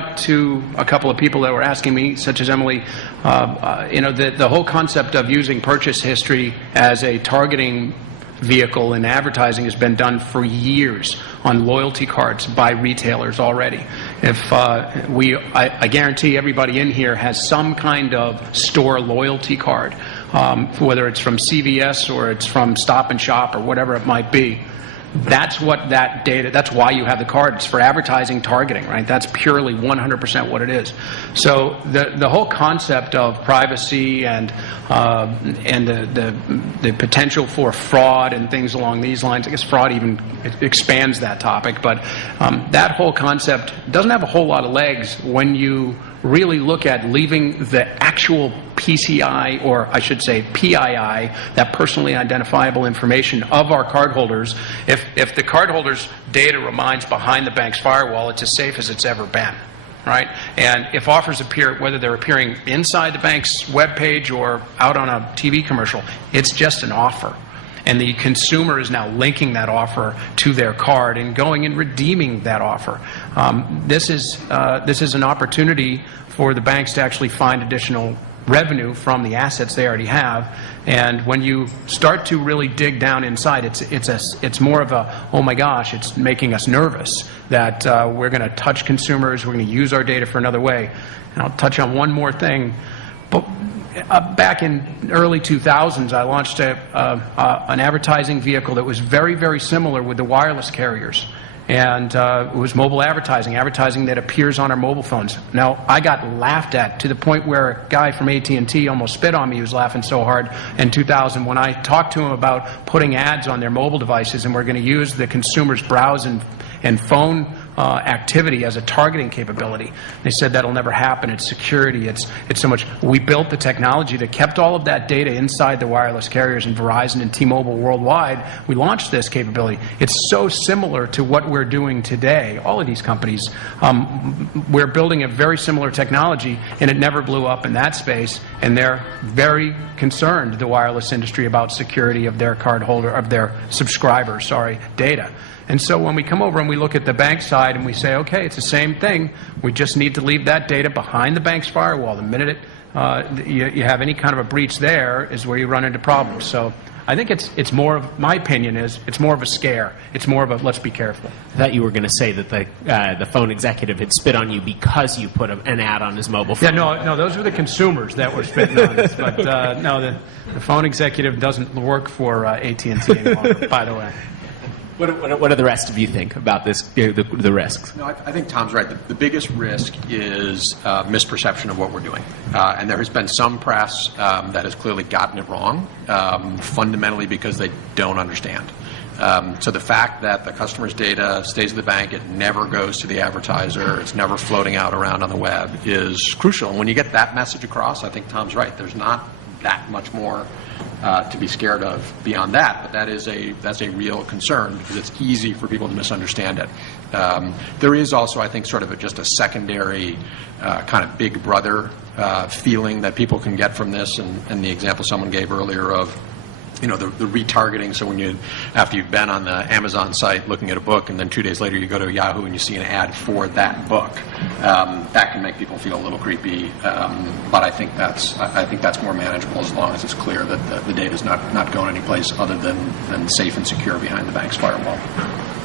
out to a couple of people that were asking me, such as Emily, the whole concept of using purchase history as a targeting vehicle in advertising has been done for years on loyalty cards by retailers already. If I guarantee everybody in here has some kind of store loyalty card, whether it's from CVS or it's from Stop and Shop or whatever it might be. That's what that data, that's why you have the card. It's for advertising targeting, right? That's purely 100% what it is. So the whole concept of privacy and the potential for fraud and things along these lines, I guess fraud even expands that topic, but that whole concept doesn't have a whole lot of legs when you really look at leaving the actual PCI, or I should say PII, that personally identifiable information of our cardholders. If the cardholders' data remains behind the bank's firewall, it's as safe as it's ever been, right? And if offers appear, whether they're appearing inside the bank's webpage or out on a TV commercial, it's just an offer. And the consumer is now linking that offer to their card and going and redeeming that offer. This is an opportunity for the banks to actually find additional revenue from the assets they already have. And when you start to really dig down inside, it's more of a, oh my gosh, it's making us nervous that we're going to touch consumers, we're going to use our data for another way. And I'll touch on one more thing. But back in early 2000s, I launched an advertising vehicle that was very, very similar with the wireless carriers. And it was mobile advertising that appears on our mobile phones. Now, I got laughed at to the point where a guy from AT&T almost spit on me. He was laughing so hard in 2000 when I talked to him about putting ads on their mobile devices, and we're going to use the consumer's browse and phone activity as a targeting capability. They said that'll never happen. It's security. It's so much. We built the technology that kept all of that data inside the wireless carriers, and Verizon and T-Mobile worldwide. We launched this capability. It's so similar to what we're doing today. All of these companies, we're building a very similar technology, and it never blew up in that space. And they're very concerned, the wireless industry, about security of their cardholder, of their subscribers, data. And so when we come over and we look at the bank side and we say, okay, it's the same thing, we just need to leave that data behind the bank's firewall. The minute you have any kind of a breach there is where you run into problems. So I think it's more of, my opinion is, it's more of a scare. It's more of a let's be careful. I thought you were going to say that the phone executive had spit on you because you put an ad on his mobile phone. Yeah, no, those were the consumers that were spitting on us. But no, the phone executive doesn't work for AT&T anymore, by the way. What do the rest of you think about this, the risks? No, I think Tom's right. The biggest risk is misperception of what we're doing. And there has been some press that has clearly gotten it wrong, fundamentally because they don't understand. So the fact that the customer's data stays at the bank, it never goes to the advertiser, it's never floating out around on the web, is crucial. And when you get that message across, I think Tom's right. There's not that much more to be scared of beyond that, but that's a real concern because it's easy for people to misunderstand it. There is also, I think, sort of just a secondary kind of big brother feeling that people can get from this, and the example someone gave earlier of the retargeting. So when after you've been on the Amazon site looking at a book, and then 2 days later you go to Yahoo and you see an ad for that book, that can make people feel a little creepy. But I think that's more manageable as long as it's clear that the data is not going anyplace other than safe and secure behind the bank's firewall.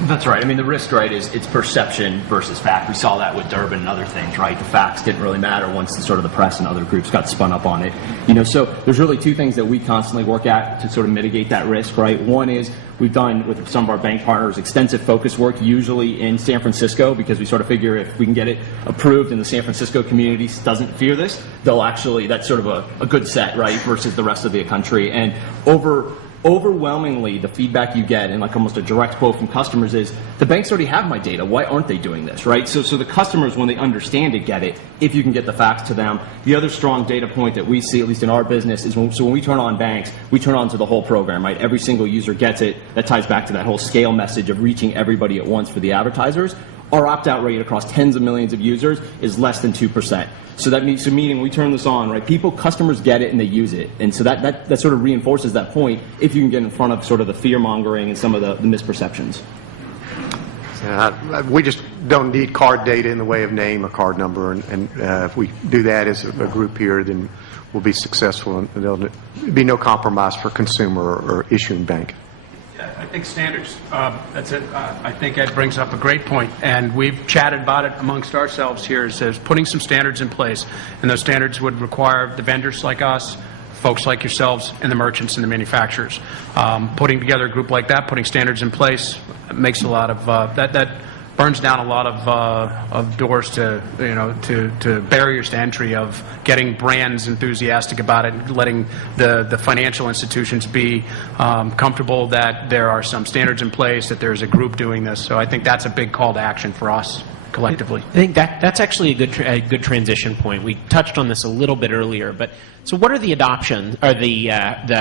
That's right. I mean, the risk, right, is it's perception versus fact. We saw that with Durbin and other things, right? The facts didn't really matter once the press and other groups got spun up on it. So there's really two things that we constantly work at to sort of mitigate that risk, right? One is we've done with some of our bank partners extensive focus work, usually in San Francisco, because we sort of figure if we can get it approved and the San Francisco community doesn't fear this, they'll actually, that's sort of a good set, right, versus the rest of the country. And overwhelmingly, the feedback you get, and like almost a direct quote from customers, is the banks already have my data. Why aren't they doing this, right? So the customers, when they understand it, get it, if you can get the facts to them. The other strong data point that we see, at least in our business, is when we turn on banks, we turn on to the whole program, right? Every single user gets it. That ties back to that whole scale message of reaching everybody at once for the advertisers. Our opt-out rate across tens of millions of users is less than 2%. So that means, meaning we turn this on, right? Customers get it and they use it, and so that sort of reinforces that point. If you can get in front of sort of the fear mongering and some of the misperceptions. We just don't need card data in the way of name or card number, and if we do that as a group here, then we'll be successful, and there'll be no compromise for consumer or issuing bank. Yeah, I think standards, that's it. I think Ed brings up a great point, and we've chatted about it amongst ourselves here, is putting some standards in place, and those standards would require the vendors like us, folks like yourselves, and the merchants and the manufacturers. Putting together a group like that, putting standards in place, makes a lot of that burns down a lot of doors to to barriers to entry of getting brands enthusiastic about it, letting the financial institutions be comfortable that there are some standards in place, that there's a group doing this. So I think that's a big call to action for us collectively. I think that's actually a good transition point. We touched on this a little bit earlier, but so what are the adoption or the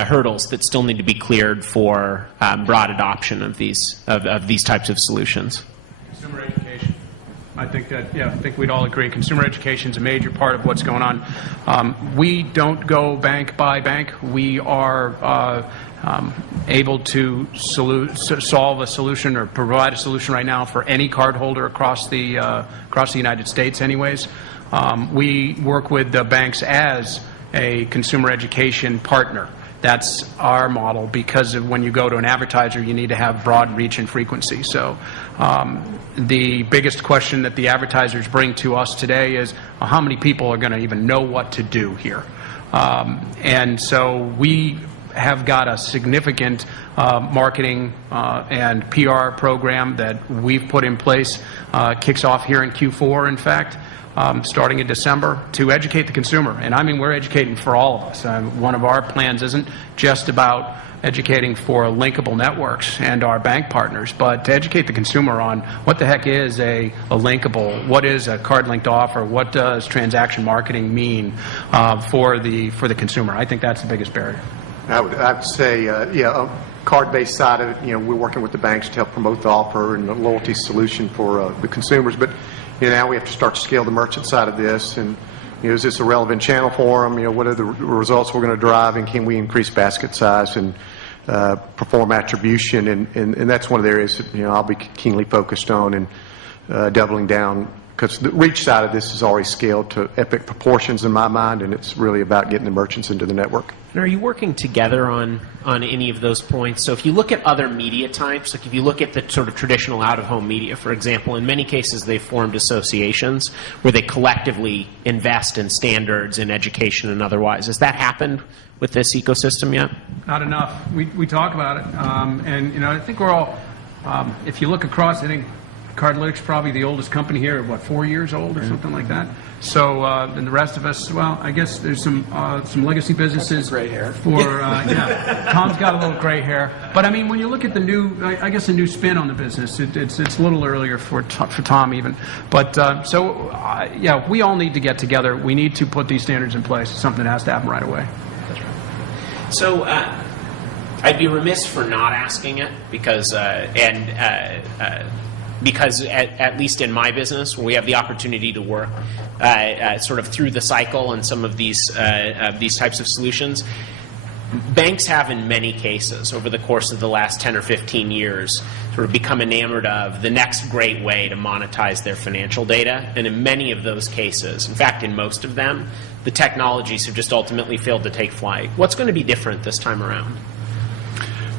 hurdles that still need to be cleared for broad adoption of these types of solutions? Consumer education. I think that, I think we'd all agree. Consumer education is a major part of what's going on. We don't go bank by bank. We are able to solve a solution or provide a solution right now for any cardholder across the United States. Anyways, we work with the banks as a consumer education partner. That's our model, because when you go to an advertiser, you need to have broad reach and frequency. So the biggest question that the advertisers bring to us today is, how many people are going to even know what to do here? And so we have got a significant marketing and PR program that we've put in place, kicks off here in Q4, in fact. Starting in December, to educate the consumer. And I mean, we're educating for all of us. One of our plans isn't just about educating for linkable networks and our bank partners, but to educate the consumer on what the heck is a linkable, what is a card-linked offer, what does transaction marketing mean for the consumer. I think that's the biggest barrier. I would say, card-based side of it, we're working with the banks to help promote the offer and the loyalty solution for the consumers, but now we have to start to scale the merchant side of this, and is this a relevant channel for them? What are the results we're going to drive, and can we increase basket size and perform attribution? And that's one of the areas that I'll be keenly focused on and doubling down, because the reach side of this is already scaled to epic proportions in my mind, and it's really about getting the merchants into the network. And are you working together on any of those points? So if you look at other media types, like if you look at the sort of traditional out-of-home media, for example, in many cases they've formed associations where they collectively invest in standards in education and otherwise. Has that happened with this ecosystem yet? Not enough. We talk about it, and I think we're all. If you look across, I think Cardlytics probably the oldest company here, 4 years old or something like that. So, and the rest of us, well, I guess there's some legacy businesses. Gray hair. Tom's got a little gray hair. But I mean, when you look at the new, I guess, a new spin on the business, it's a little earlier for Tom even. But we all need to get together. We need to put these standards in place. It's something that has to happen right away. That's right. So, I'd be remiss for not asking it because at least in my business, when we have the opportunity to work sort of through the cycle on some of these types of solutions, banks have in many cases over the course of the last 10 or 15 years sort of become enamored of the next great way to monetize their financial data. And in many of those cases, in fact, in most of them, the technologies have just ultimately failed to take flight. What's going to be different this time around?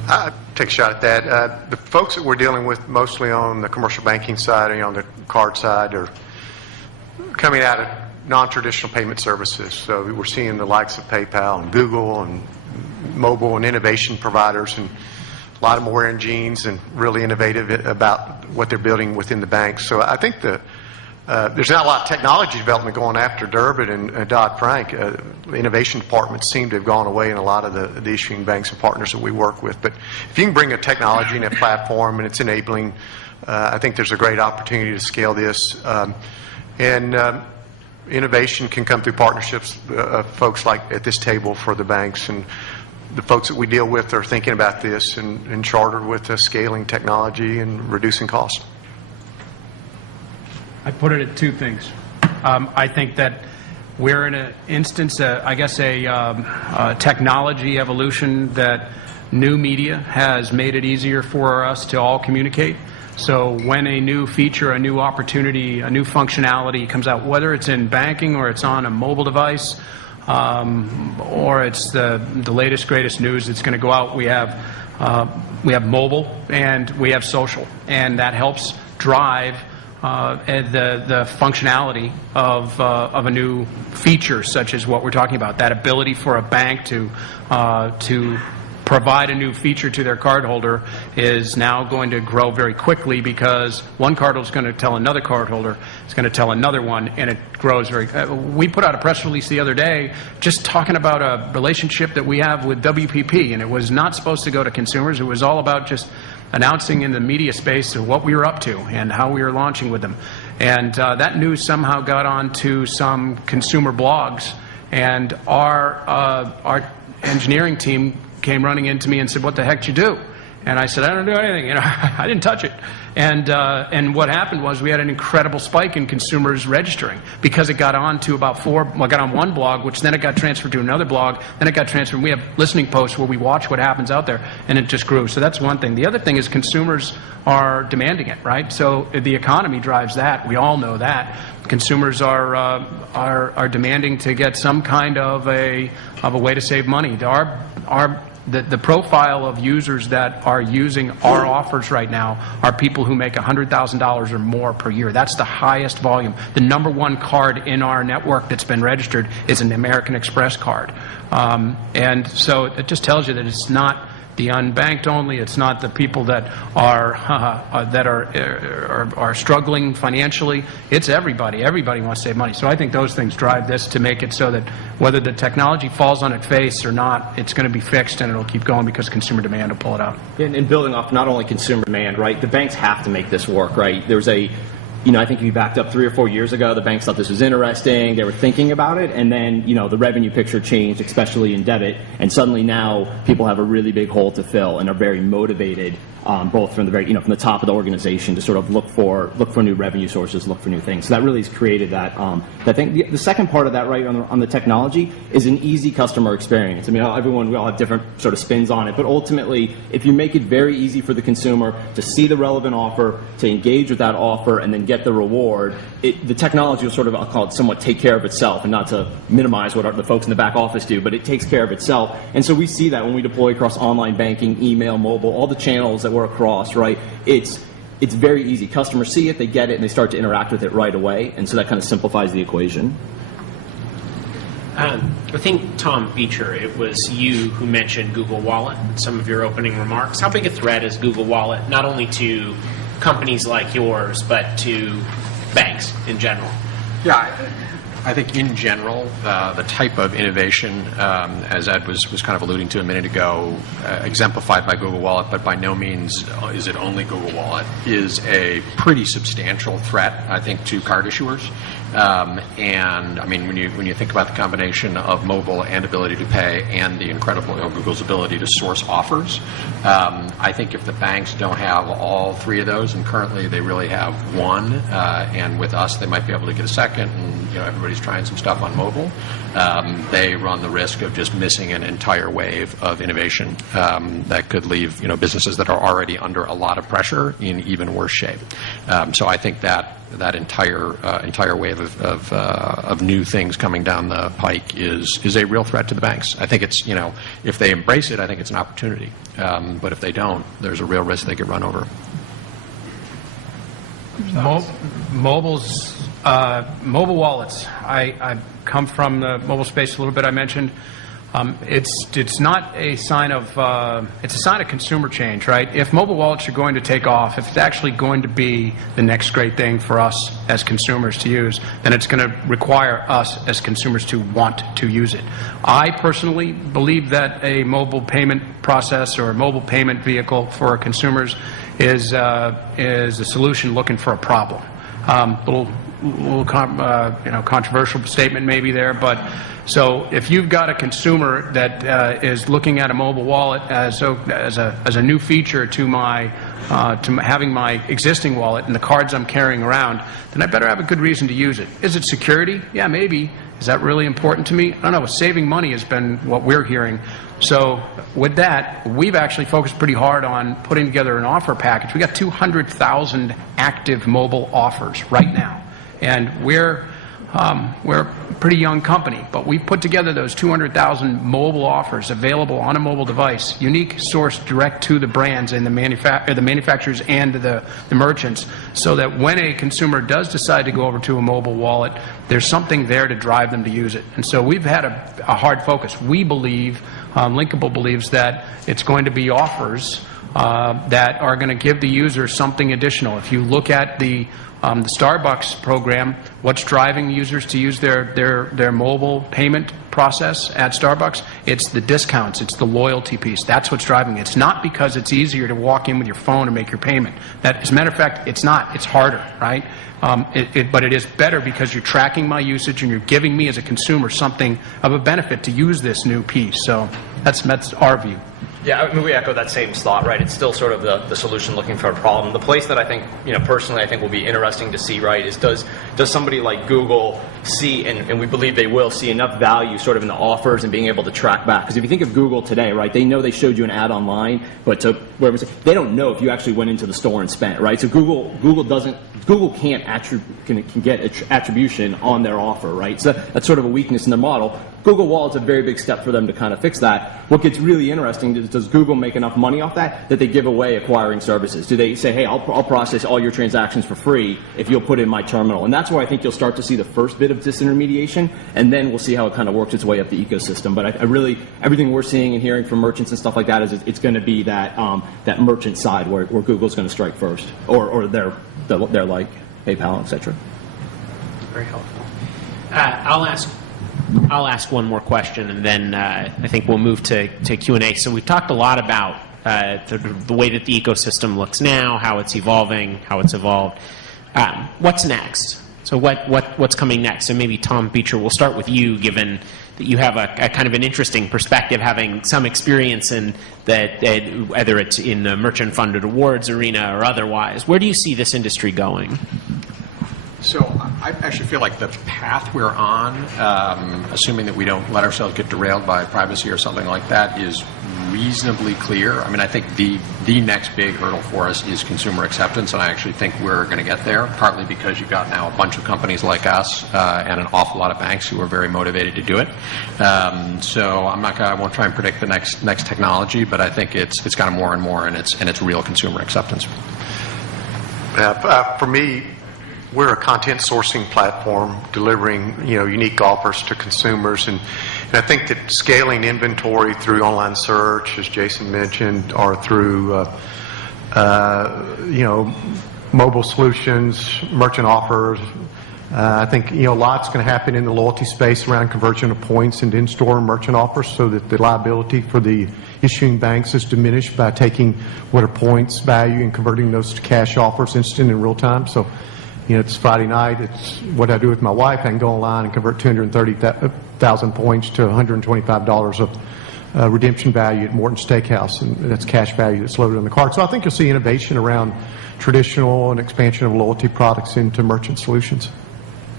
I'll take a shot at that. The folks that we're dealing with mostly on the commercial banking side and on the card side are coming out of non-traditional payment services. So we're seeing the likes of PayPal and Google and mobile and innovation providers, and a lot of them wearing jeans and really innovative about what they're building within the banks. So I think there's not a lot of technology development going after Durbin and Dodd-Frank. The innovation departments seem to have gone away in a lot of the issuing banks and partners that we work with. But if you can bring a technology and a platform and it's enabling, I think there's a great opportunity to scale this. Innovation can come through partnerships of folks like at this table for the banks, and the folks that we deal with are thinking about this and chartered with scaling technology and reducing costs. I put it at two things. I think that we're in an instance, I guess, a technology evolution that new media has made it easier for us to all communicate. So when a new feature, a new opportunity, a new functionality comes out, whether it's in banking or it's on a mobile device, or it's the latest, greatest news that's going to go out, we have mobile and we have social, and that helps drive the functionality of a new feature, such as what we're talking about. That ability for a bank to provide a new feature to their cardholder is now going to grow very quickly, because one cardholder is going to tell another cardholder, it's going to tell another one, and it grows very. We put out a press release the other day just talking about a relationship that we have with WPP, and it was not supposed to go to consumers. It was all about just announcing in the media space what we were up to and how we were launching with them. And that news somehow got onto some consumer blogs, and our engineering team came running into me and said, "What the heck did you do?" And I said, "I don't do anything. I didn't touch it." And what happened was we had an incredible spike in consumers registering, because it got on to got on one blog, which then it got transferred to another blog, then it got transferred. We have listening posts where we watch what happens out there, and it just grew. So that's one thing. The other thing is consumers are demanding it, right? So the economy drives that. We all know that. Consumers are demanding to get some kind of a way to save money. The profile of users that are using our offers right now are people who make $100,000 or more per year. That's the highest volume. The number one card in our network that's been registered is an American Express card. And so it just tells you that it's not the unbanked only. It's not the people that are struggling financially. It's everybody. Everybody wants to save money. So I think those things drive this to make it so that whether the technology falls on its face or not, it's going to be fixed, and it'll keep going because consumer demand will pull it out. And building off not only consumer demand, right? The banks have to make this work, right? There's I think if you backed up 3 or 4 years ago, the banks thought this was interesting. They were thinking about it, and then, the revenue picture changed, especially in debit, and suddenly now people have a really big hole to fill and are very motivated, both from the from the top of the organization to sort of look for new revenue sources, look for new things. So that really has created that thing. The second part of that, right, on the technology is an easy customer experience. I mean, we all have different sort of spins on it, but ultimately, if you make it very easy for the consumer to see the relevant offer, to engage with that offer, and then get the reward, the technology will sort of, I'll call it, somewhat take care of itself, and not to minimize what the folks in the back office do, but it takes care of itself. And so we see that when we deploy across online banking, email, mobile, all the channels that we're across, right? It's very easy. Customers see it, they get it, and they start to interact with it right away, and so that kind of simplifies the equation. I think, Tom Beecher, it was you who mentioned Google Wallet in some of your opening remarks. How big a threat is Google Wallet, not only to companies like yours, but to banks in general? Yeah, I think in general, the type of innovation, as Ed was kind of alluding to a minute ago, exemplified by Google Wallet, but by no means is it only Google Wallet, is a pretty substantial threat, I think, to card issuers. And I mean, when you think about the combination of mobile and ability to pay and the incredible Google's ability to source offers, I think if the banks don't have all three of those, and currently they really have one, and with us they might be able to get a second, and everybody's trying some stuff on mobile, they run the risk of just missing an entire wave of innovation that could leave businesses that are already under a lot of pressure in even worse shape. So I think that entire wave of new things coming down the pike is a real threat to the banks. I think it's if they embrace it, I think it's an opportunity. But if they don't, there's a real risk they get run over. Mobile wallets. I come from the mobile space a little bit. I mentioned it's not a sign of it's a sign of consumer change, right? If mobile wallets are going to take off, if it's actually going to be the next great thing for us as consumers to use, then it's going to require us as consumers to want to use it. I personally believe that a mobile payment process or a mobile payment vehicle for consumers is a solution looking for a problem. Controversial statement maybe there, but so if you've got a consumer that is looking at a mobile wallet as a new feature to having my existing wallet and the cards I'm carrying around, then I better have a good reason to use it. Is it security? Yeah, maybe. Is that really important to me? I don't know. Saving money has been what we're hearing. So with that, we've actually focused pretty hard on putting together an offer package. We got 200,000 active mobile offers right now, and we're a pretty young company, but we put together those 200,000 mobile offers available on a mobile device, unique, sourced direct to the brands and the manufacturers and the merchants, so that when a consumer does decide to go over to a mobile wallet, there's something there to drive them to use it. And so we've had a hard focus. We believe, Linkable believes, that it's going to be offers that are going to give the user something additional. If you look at the Starbucks program, what's driving users to use their mobile payment process at Starbucks? It's the discounts. It's the loyalty piece. That's what's driving it. It's not because it's easier to walk in with your phone and make your payment. As a matter of fact, it's not. It's harder, right? But it is better because you're tracking my usage and you're giving me as a consumer something of a benefit to use this new piece. So that's our view. Yeah, I mean, we echo that same thought, right? It's still sort of the solution looking for a problem. The place that I think, personally, I think will be interesting to see, right, is does somebody like Google see, and we believe they will, see enough value sort of in the offers and being able to track back? Because if you think of Google today, right, they know they showed you an ad online, but they don't know if you actually went into the store and spent, right? So Google can get attribution on their offer, right? So that's sort of a weakness in their model. Google Wallet's a very big step for them to kind of fix that. What gets really interesting is, does Google make enough money off that they give away acquiring services? Do they say, hey, I'll process all your transactions for free if you'll put in my terminal? And that's where I think you'll start to see the first bit of disintermediation, and then we'll see how it kind of works its way up the ecosystem. But I really, everything we're seeing and hearing from merchants and stuff like that is it's going to be that merchant side where Google's going to strike first, or they're like PayPal, etc. Very helpful. I'll ask one more question, and then I think we'll move to Q&A. So we've talked a lot about the way that the ecosystem looks now, how it's evolving, how it's evolved. What's next? So what's coming next? And maybe Tom Beecher, we'll start with you, given that you have a kind of an interesting perspective, having some experience in that, whether it's in the merchant-funded awards arena or otherwise. Where do you see this industry going? So I actually feel like the path we're on, assuming that we don't let ourselves get derailed by privacy or something like that, is reasonably clear. I mean, I think the next big hurdle for us is consumer acceptance, and I actually think we're going to get there, partly because you've got now a bunch of companies like us and an awful lot of banks who are very motivated to do it. So I won't try and predict the next technology, but I think it's got more and more, and it's real consumer acceptance. For me, we're a content sourcing platform delivering, unique offers to consumers, and I think that scaling inventory through online search, as Jason mentioned, or through, mobile solutions, merchant offers. I think, lots going to happen in the loyalty space around conversion of points into in-store merchant offers, so that the liability for the issuing banks is diminished by taking what are points value and converting those to cash offers instant in real time. So, it's Friday night. It's what I do with my wife. I can go online and convert 230,000 points to $125 of redemption value at Morton Steakhouse, and that's cash value that's loaded on the card. So I think you'll see innovation around traditional and expansion of loyalty products into merchant solutions.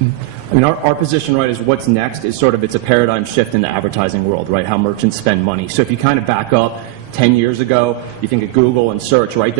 I mean, our position, right, is what's next is sort of, it's a paradigm shift in the advertising world, right, how merchants spend money. So if you kind of back up 10 years ago, you think of Google and search, right,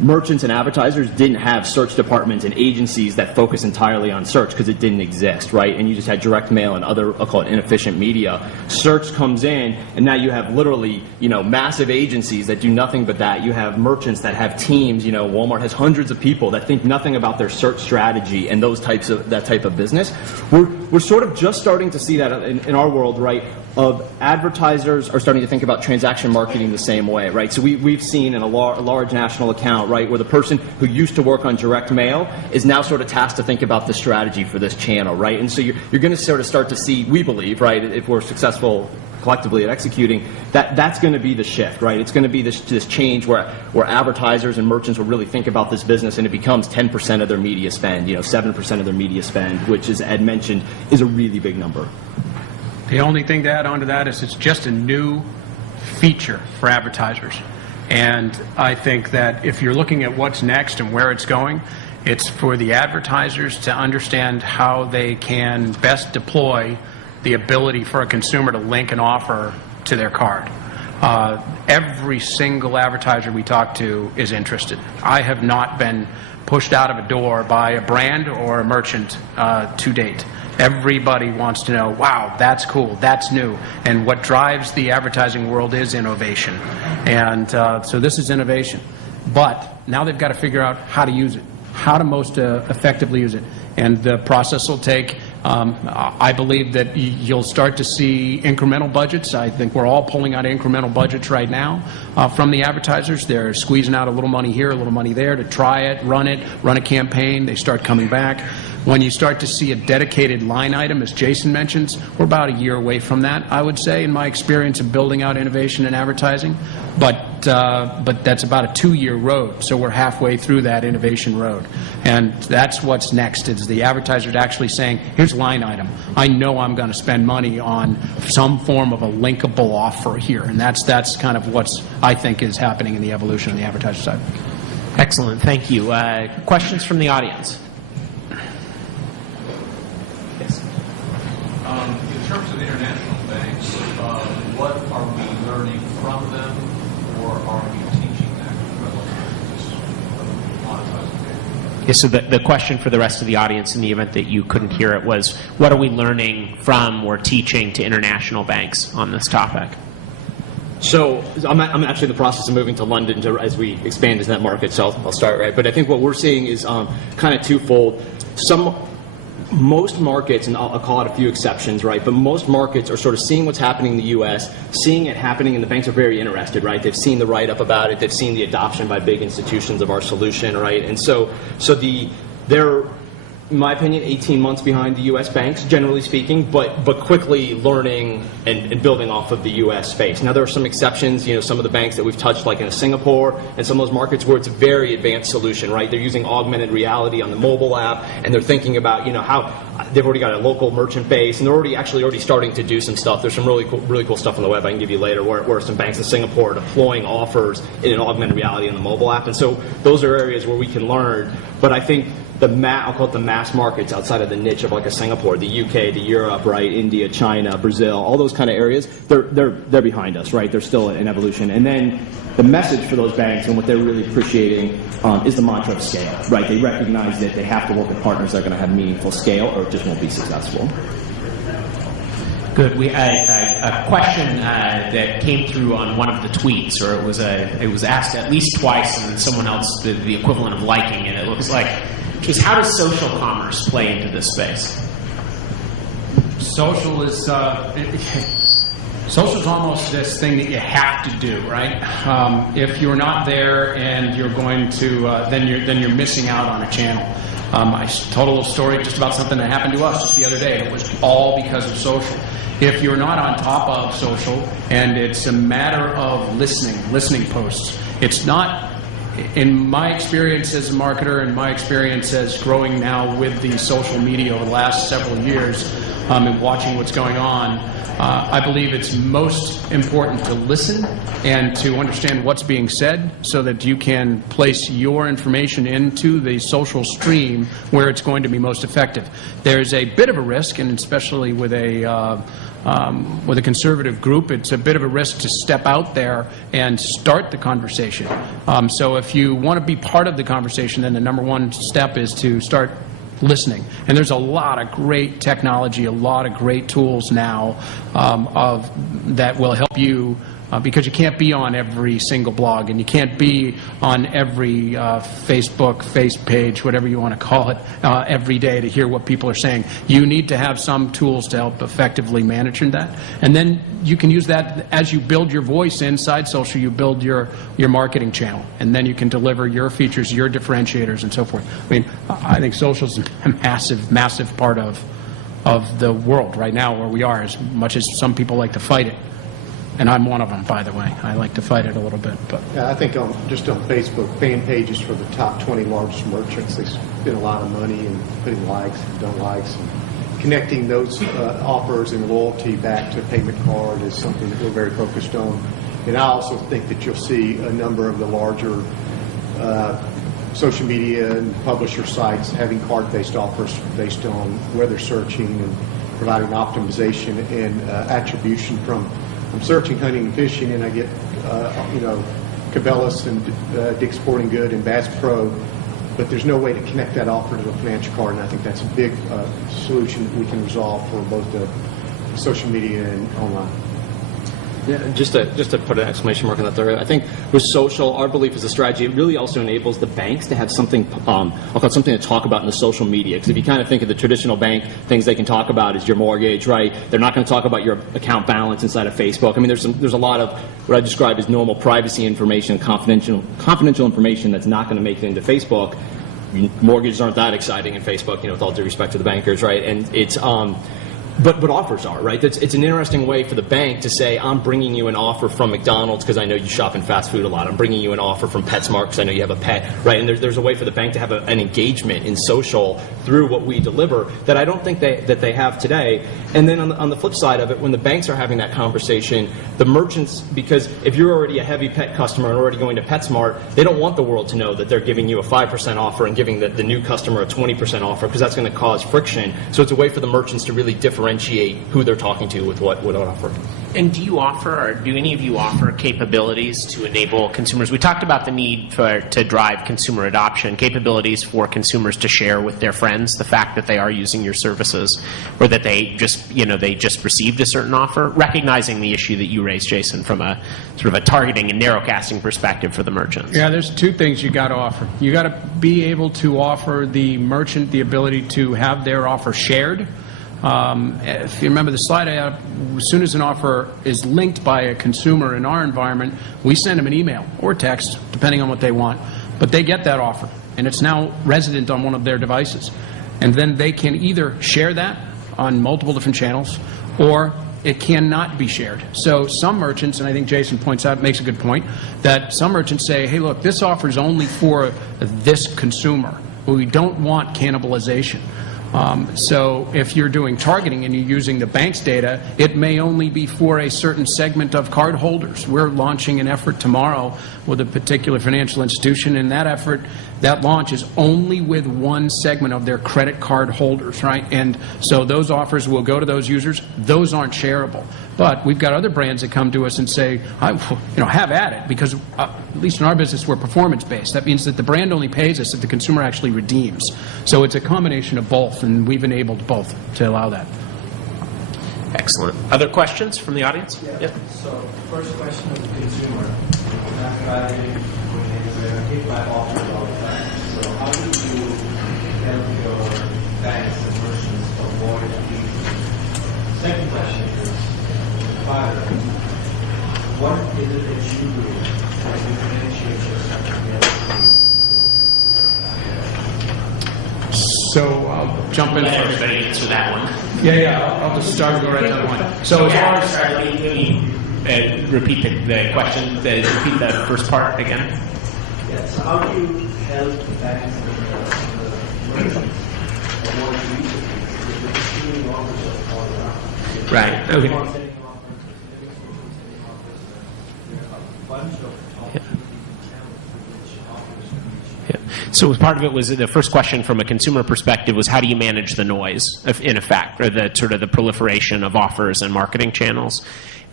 merchants and advertisers didn't have search departments and agencies that focus entirely on search because it didn't exist, right? And you just had direct mail and other, I'll call it inefficient media. Search comes in, and now you have literally, massive agencies that do nothing but that. You have merchants that have teams. Walmart has hundreds of people that think nothing about their search strategy and that type of business. We're sort of just starting to see that in our world, right? Of advertisers are starting to think about transaction marketing the same way, right? So we've seen in a large national account, right, where the person who used to work on direct mail is now sort of tasked to think about the strategy for this channel, right? And so you're going to sort of start to see, we believe, right, if we're successful collectively at executing, that's going to be the shift, right? It's going to be this change where advertisers and merchants will really think about this business, and it becomes 10% of their media spend, 7% of their media spend, which, as Ed mentioned, is a really big number. The only thing to add on to that is it's just a new feature for advertisers. And I think that if you're looking at what's next and where it's going, It's for the advertisers to understand how they can best deploy the ability for a consumer to link an offer to their card. Every single advertiser we talk to is interested. I have not been pushed out of a door by a brand or a merchant to date. Everybody wants to know, wow, that's cool, that's new. And what drives the advertising world is innovation. And so this is innovation. But now they've got to figure out how to use it, how to most effectively use it. And the process will take, I believe that you'll start to see incremental budgets. I think we're all pulling out incremental budgets right now from the advertisers. They're squeezing out a little money here, a little money there to try it, run a campaign. They start coming back. When you start to see a dedicated line item, as Jason mentions, we're about a year away from that, I would say, in my experience of building out innovation in advertising. But that's about a 2-year road, so we're halfway through that innovation road. And that's what's next, is the advertisers actually saying, here's a line item. I know I'm going to spend money on some form of a linkable offer here. And that's kind of what's, I think, is happening in the evolution on the advertiser side. Excellent. Thank you. Questions from the audience? In terms of international banks, what are we learning from them, or are we teaching them monetizing? Yes, so the question for the rest of the audience, in the event that you couldn't hear it, was what are we learning from or teaching to international banks on this topic? So I'm actually in the process of moving to London as we expand into that market, so I'll start right. But I think what we're seeing is kind of twofold. Most markets, and I'll call it a few exceptions, right, but most markets are sort of seeing what's happening in the U.S., seeing it happening, and the banks are very interested, right? They've seen the write-up about it. They've seen the adoption by big institutions of our solution, right? And so they're, in my opinion, 18 months behind the U.S. banks, generally speaking, but quickly learning and building off of the U.S. space. Now, there are some exceptions, some of the banks that we've touched, like in Singapore, and some of those markets where it's a very advanced solution, right? They're using augmented reality on the mobile app, and they're thinking about, how they've already got a local merchant base, and they're already starting to do some stuff. There's some really cool stuff on the web I can give you later, where some banks in Singapore are deploying offers in an augmented reality on the mobile app, and so those are areas where we can learn. But I think I'll call it the mass markets outside of the niche of like a Singapore, the UK, the Europe, right, India, China, Brazil, all those kind of areas, they're behind us, right? They're still in evolution. And then the message for those banks and what they're really appreciating is the mantra of scale, right? They recognize that they have to work with partners that are going to have meaningful scale, or it just won't be successful. Good. We a question that came through on one of the tweets, or it was asked at least twice, and then someone else did the equivalent of liking it. It looks like, is how does social commerce play into this space? Social is almost this thing that you have to do, right? If you're not there and you're going to, then you're missing out on a channel. I told a little story just about something that happened to us just the other day, and it was all because of social. If you're not on top of social, and it's a matter of listening posts, it's not. In my experience as a marketer and my experience as growing now with the social media over the last several years and watching what's going on, I believe it's most important to listen and to understand what's being said so that you can place your information into the social stream where it's going to be most effective. There's a bit of a risk, and especially with a conservative group, it's a bit of a risk to step out there and start the conversation. So if you want to be part of the conversation, then the number one step is to start listening. And there's a lot of great technology, a lot of great tools now that will help you, because you can't be on every single blog, and you can't be on every Facebook, face page, whatever you want to call it, every day to hear what people are saying. You need to have some tools to help effectively manage that. And then you can use that as you build your voice inside social, you build your marketing channel. And then you can deliver your features, your differentiators, and so forth. I mean, I think social is a massive, massive part of the world right now where we are, as much as some people like to fight it. And I'm one of them, by the way. I like to fight it a little bit. But yeah, I think just on Facebook, fan pages for the top 20 largest merchants, they spend a lot of money in putting likes and don't likes. And connecting those offers and loyalty back to a payment card is something that we're very focused on. And I also think that you'll see a number of the larger social media and publisher sites having card-based offers based on where they're searching and providing optimization and attribution from. I'm searching hunting and fishing, and I get Cabela's and Dick's Sporting Good and Bass Pro, but there's no way to connect that offer to a financial card, and I think that's a big solution that we can resolve for both the social media and online. Yeah, just to put an exclamation mark on that there, I think with social, our belief is a strategy. It really also enables the banks to have something, I'll call it something to talk about in the social media. Because if you kind of think of the traditional bank, things they can talk about is your mortgage, right? They're not going to talk about your account balance inside of Facebook. I mean, there's a lot of what I describe as normal privacy information, confidential information that's not going to make it into Facebook. Mortgages aren't that exciting in Facebook, with all due respect to the bankers, right? And it's But offers are, right? It's an interesting way for the bank to say, I'm bringing you an offer from McDonald's because I know you shop in fast food a lot. I'm bringing you an offer from PetSmart because I know you have a pet, right? And there's a way for the bank to have an engagement in social through what we deliver that I don't think that they have today. And then on the flip side of it, when the banks are having that conversation, the merchants, because if you're already a heavy pet customer and already going to PetSmart, they don't want the world to know that they're giving you a 5% offer and giving the new customer a 20% offer because that's going to cause friction. So it's a way for the merchants to really differentiate who they're talking to with what offer. And do any of you offer capabilities to enable consumers? We talked about the need to drive consumer adoption, capabilities for consumers to share with their friends the fact that they are using your services, or that they just received a certain offer, recognizing the issue that you raised, Jason, from a sort of a targeting and narrowcasting perspective for the merchants. Yeah, there's two things you got to offer. You got to be able to offer the merchant the ability to have their offer shared. If you remember the slide I have, as soon as an offer is linked by a consumer in our environment, we send them an email or text, depending on what they want. But they get that offer, and it's now resident on one of their devices. And then they can either share that on multiple different channels, or it cannot be shared. So some merchants, and I think Jason makes a good point, that some merchants say, hey, look, this offer is only for this consumer. We don't want cannibalization. So if you're doing targeting and you're using the bank's data, it may only be for a certain segment of card holders. We're launching an effort tomorrow with a particular financial institution, and that launch is only with one segment of their credit card holders, right? And so those offers will go to those users. Those aren't shareable. But we've got other brands that come to us and say, have at it, because at least in our business, we're performance-based. That means that the brand only pays us if the consumer actually redeems. So it's a combination of both, and we've enabled both to allow that. Excellent. Other questions from the audience? Yeah. So first question of the consumer. Black Friday, when they hit by offers all the time. So how do you help your banks and merchants avoid these? Second question is, what is it that you do that differentiates yourself from the other? So I'll jump in Let first. everybody answer that one. Yeah, I'll just start and go right to that one. So as far as let me repeat the question. Repeat the first part again. Yeah, so how do you help the banks and the merchants avoid these? Because it's really offers all around. Right. Okay. So part of it was, the first question from a consumer perspective was, how do you manage the noise, in effect, or the sort of the proliferation of offers and marketing channels?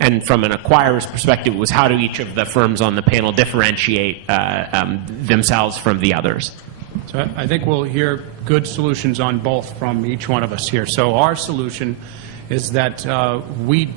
And from an acquirer's perspective, it was, how do each of the firms on the panel differentiate themselves from the others? So I think we'll hear good solutions on both from each one of us here. So our solution is that we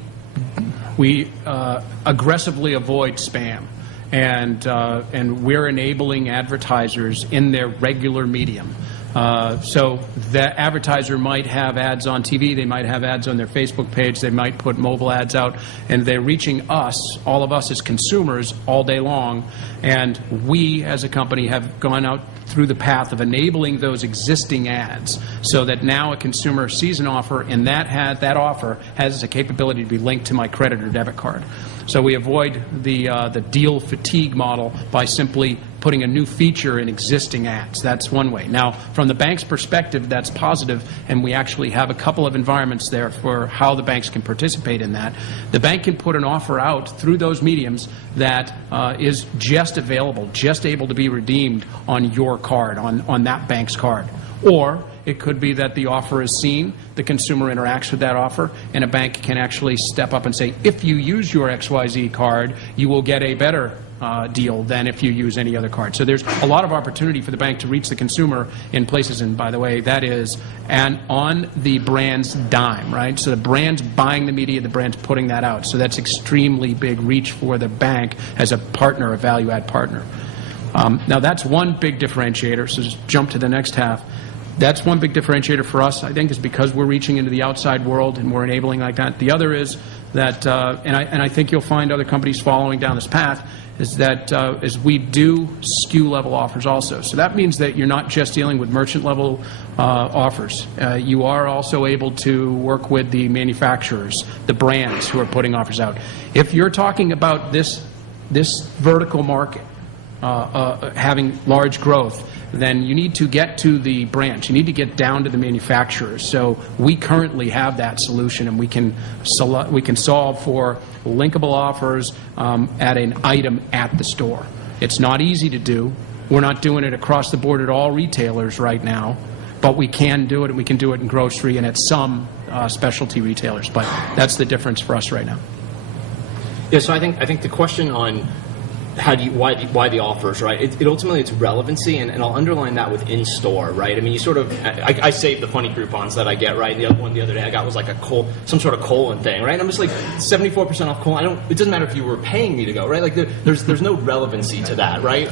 aggressively avoid spam. And we're enabling advertisers in their regular medium. So the advertiser might have ads on TV, they might have ads on their Facebook page, they might put mobile ads out, and they're reaching us, all of us as consumers, all day long. And we, as a company, have gone out through the path of enabling those existing ads so that now a consumer sees an offer, and that offer has a capability to be linked to my credit or debit card. So we avoid the deal fatigue model by simply putting a new feature in existing ads. That's one way. Now, from the bank's perspective, that's positive, and we actually have a couple of environments there for how the banks can participate in that. The bank can put an offer out through those mediums that is just available, just able to be redeemed on your card, on that bank's card. Or it could be that the offer is seen, the consumer interacts with that offer, and a bank can actually step up and say, if you use your XYZ card, you will get a better deal than if you use any other card. So there's a lot of opportunity for the bank to reach the consumer in places, and by the way, that is on the brand's dime, right? So the brand's buying the media, the brand's putting that out. So that's extremely big reach for the bank as a partner, a value-add partner. Now that's one big differentiator, so just jump to the next half. That's one big differentiator for us, I think, is because we're reaching into the outside world and we're enabling like that. The other is that, and I think you'll find other companies following down this path, is that is we do SKU level offers also. So that means that you're not just dealing with merchant level offers. You are also able to work with the manufacturers, the brands who are putting offers out. If you're talking about this vertical market having large growth, then you need to get to the branch. You need to get down to the manufacturers. So we currently have that solution, and we can solve for linkable offers at an item at the store. It's not easy to do. We're not doing it across the board at all retailers right now, but we can do it, and we can do it in grocery and at some specialty retailers. But that's the difference for us right now. Yeah, so I think the question on why the offers, right? It ultimately, it's relevancy, and I'll underline that with in-store, right? I mean, you sort of, I save the funny coupons that I get, right? The other one the other day I got was like some sort of colon thing, right? And I'm just like, 74% off colon. It doesn't matter if you were paying me to go, right? Like there's no relevancy to that, right?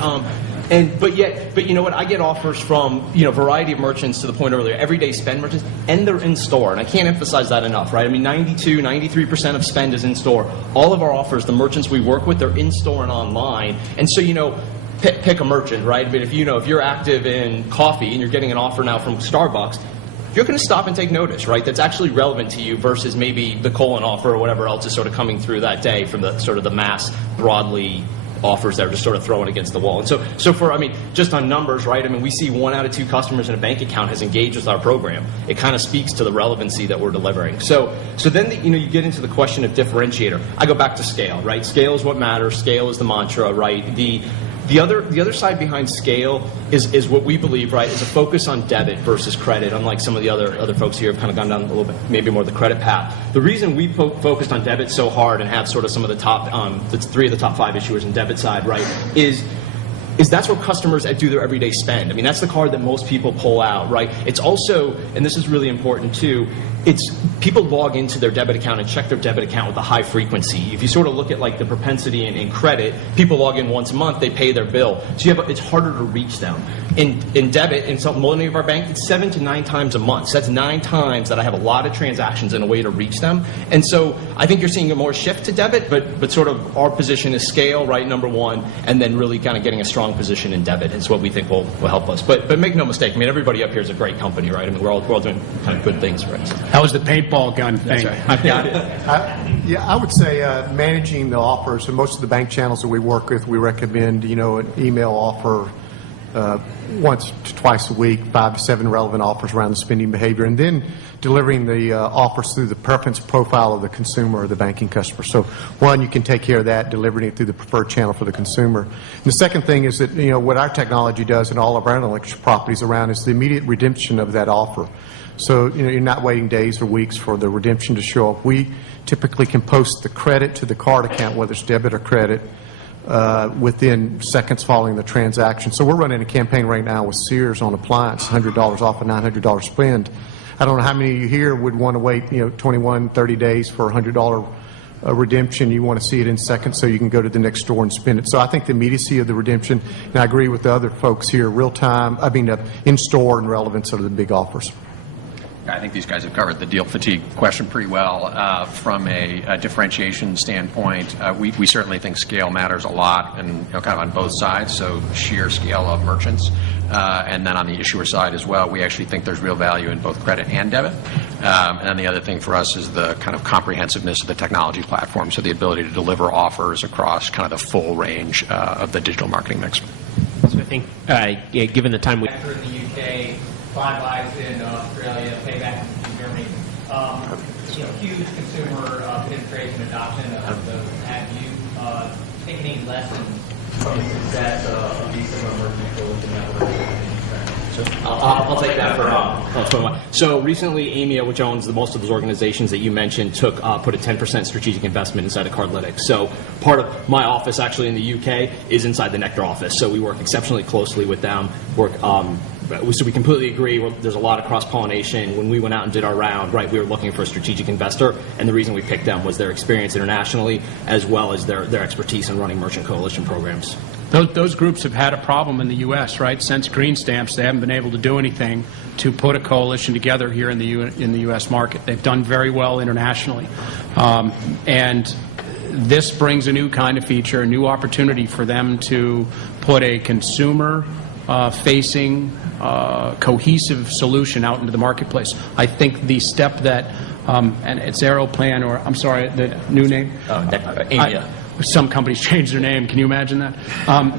But you know what? I get offers from a variety of merchants, to the point earlier, everyday spend merchants, and they're in store, and I can't emphasize that enough, right? I mean, 93% of spend is in store. All of our offers, the merchants we work with, they're in store and online. And so, pick a merchant, right? But if you're active in coffee and you're getting an offer now from Starbucks, you're going to stop and take notice, right? That's actually relevant to you versus maybe the colon offer or whatever else is sort of coming through that day from the sort of the mass broadly offers that are just sort of thrown against the wall. And so for, just on numbers, right? We see 1 out of 2 customers in a bank account has engaged with our program. It kind of speaks to the relevancy that we're delivering. So then, you get into the question of differentiator. I go back to scale, right? Scale is what matters. Scale is the mantra, right? The other side behind scale is what we believe, right, is a focus on debit versus credit, unlike some of the other folks here have kind of gone down a little bit, maybe more the credit path. The reason we focused on debit so hard and have sort of some of the top, the 3 of the top 5 issuers in debit side, right, is that's where customers do their everyday spend. That's the card that most people pull out, right? It's also, and this is really important too, it's people log into their debit account and check their debit account with a high frequency. If you sort of look at like the propensity in credit, people log in once a month, they pay their bill. So it's harder to reach them. In debit, in many of our banks, it's 7 to 9 times a month. So that's 9 times that I have a lot of transactions and a way to reach them. And so I think you're seeing a more shift to debit, but sort of our position is scale, right, number 1, and then really kind of getting a strong position in debit is what we think will help us. But make no mistake, everybody up here is a great company, right? We're all doing kind of good things for us. That was the paintball gun thing. Right. I've got it. I would say managing the offers. And most of the bank channels that we work with, we recommend an email offer once to twice a week, 5 to 7 relevant offers around the spending behavior, and then delivering the offers through the preference profile of the consumer or the banking customer. So one, you can take care of that, delivering it through the preferred channel for the consumer. And the second thing is that what our technology does in all of our intellectual properties around is the immediate redemption of that offer. So you're not waiting days or weeks for the redemption to show up. We typically can post the credit to the card account, whether it's debit or credit, within seconds following the transaction. So we're running a campaign right now with Sears on appliance, $100 off a $900 spend. I don't know how many of you here would want to wait 21, 30 days for a $100 redemption. You want to see it in seconds so you can go to the next store and spend it. So I think the immediacy of the redemption, and I agree with the other folks here, in-store and relevance are the big offers. I think these guys have covered the deal fatigue question pretty well. From a differentiation standpoint, we certainly think scale matters a lot, and kind of on both sides, so sheer scale of merchants. And then on the issuer side as well, we actually think there's real value in both credit and debit. And then the other thing for us is the kind of comprehensiveness of the technology platform, so the ability to deliver offers across kind of the full range of the digital marketing mix. think, given the time we... After in the UK, 5 lives in Australia, payback in Germany. Huge consumer penetration adoption of the ad view. Take any lessons from the success of these emerging coalition networks? I'll take that for So recently, AMIA, which owns most of those organizations that you mentioned, put a 10% strategic investment inside of Cardlytics. So part of my office, actually in the UK, is inside the Nectar office. So we work exceptionally closely with them. So we completely agree. There's a lot of cross-pollination. When we went out and did our round, right, we were looking for a strategic investor, and the reason we picked them was their experience internationally, as well as their expertise in running merchant coalition programs. Those groups have had a problem in the U.S., right? Since green stamps, they haven't been able to do anything to put a coalition together here in the U.S. market. They've done very well internationally. And this brings a new kind of feature, a new opportunity for them to put a consumer-facing, cohesive solution out into the marketplace. I think the step that, and it's Aeroplan, or I'm sorry, the new name? AMIA. Some companies change their name. Can you imagine that? I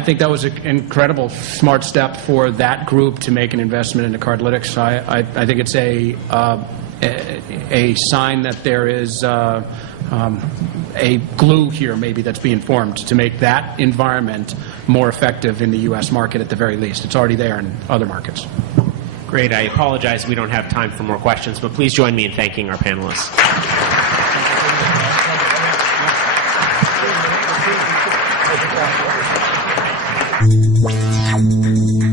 think that was an incredible smart step for that group to make an investment into Cardlytics. I think it's a sign that there is a glue here maybe that's being formed to make that environment more effective in the U.S. market at the very least. It's already there in other markets. Great. I apologize we don't have time for more questions, but please join me in thanking our panelists. Thank you.